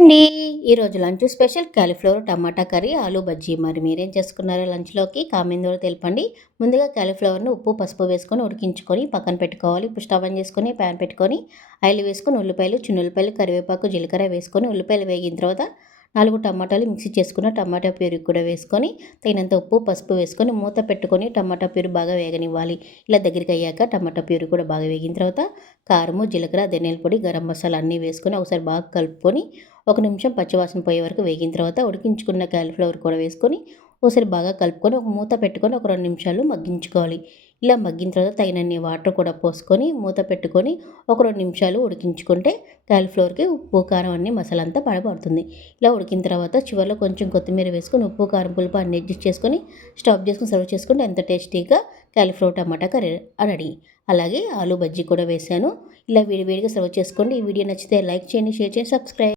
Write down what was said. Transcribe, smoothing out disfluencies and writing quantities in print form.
అండి. ఈరోజు lunch special cauliflower టమాటా curry, aloo bajji. మరి మీరేం చేసుకున్నారో లంచ్‌లోకి కామెంట్ ద్వారా తెలపండి. ముందుగా కాలీఫ్లవర్‌ని ఉప్పు, పసుపు వేసుకొని ఉడికించుకొని పక్కన పెట్టుకోవాలి. ఇప్పుడు స్టవ్ ఆన్ చేసుకొని ప్యాన్ పెట్టుకొని ఆయిల్ వేసుకొని ఉల్లిపాయలు, చిన్నుల్లిపాయలు, కరివేపాకు, జీలకర్ర వేసుకొని ఉల్లిపాయలు వేగిన తర్వాత 4 టమాటాలు మిక్సీ చేసుకున్న టమాటా ప్యూరీ కూడా వేసుకొని తగినంత ఉప్పు, పసుపు వేసుకొని మూత పెట్టుకొని టమాటా ప్యూరీ బాగా వేగనివ్వాలి. ఇలా దగ్గరికి అయ్యాక టమాటా ప్యూరీ కూడా బాగా వేగిన తర్వాత కారము, జీలకర్ర, ధనియాల పొడి, గరం మసాలా అన్నీ వేసుకొని ఒకసారి బాగా కలుపుకొని ఒక నిమిషం పచ్చివాసన పోయే వరకు వేగిన తర్వాత ఉడికించుకున్న కాలీఫ్లవర్ కూడా వేసుకొని ఒకసారి బాగా కలుపుకొని ఒక మూత పెట్టుకొని ఒక 2 నిమిషాలు మగ్గించుకోవాలి. ఇలా మగ్గిన తర్వాత తగినన్ని వాటర్ కూడా పోసుకొని మూత పెట్టుకొని ఒక 2 నిమిషాలు ఉడికించుకుంటే కాలీఫ్లవర్కి ఉప్పు, కారం అన్నీ మసాలా అంతా పడుతుంది. ఇలా ఉడికిన తర్వాత చివరిలో కొంచెం కొత్తిమీర వేసుకొని ఉప్పు, కారం, పులుపు అన్ని అడ్జస్ట్ చేసుకొని స్టవ్ చేసుకొని సర్వ్ చేసుకుంటే ఎంత టేస్టీగా కాలీఫ్లవర్ టమాటా కర్రీ రెడీ. అలాగే ఆలూ బజ్జీ కూడా వేశాను. ఇలా వేడివేడిగా సర్వ్ చేసుకోండి. ఈ వీడియో నచ్చితే లైక్ చేయండి, షేర్ చేయండి, సబ్స్క్రైబ్